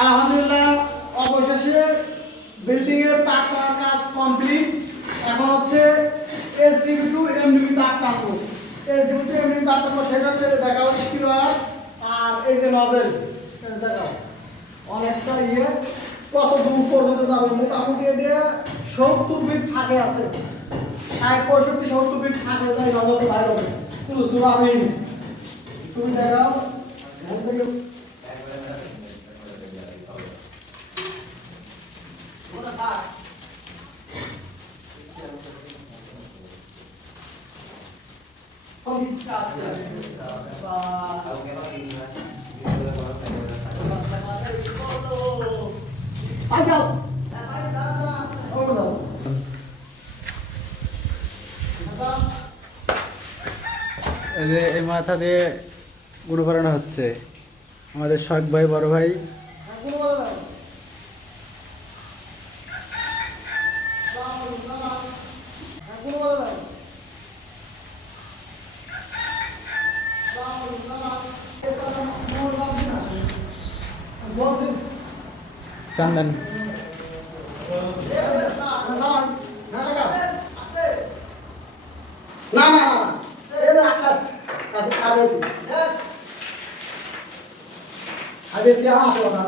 আলহামদুলিল্লাহ অবশেষে বিল্ডিং এর তার টানার কাজ কমপ্লিট। এখন হচ্ছে এসডিবি টু এমডিবি তার টানবো। এসডিবি টু এমডিবি তার টানবো, সেটা হচ্ছে দেখাও স্টিলার আর এই যে নজেল দেখাও অনেকটা ইয়ে কত দূর পর্যন্ত যাবে। মোটামুটি দিয়ে 70 ফিট ফাঁকে আছে, 60-65-70 ফিট ফাঁকে যায় নজল বাইরে হবে। শুধু জুবাবিন তুমি দেখাও এখান থেকে এই মাথা দিয়ে গুঁড়ো করানো হচ্ছে আমাদের শখ ভাই বড় ভাই। চন্দন না না না এই যে আপনার কাছে কাজ আছে আগে কি আসলো না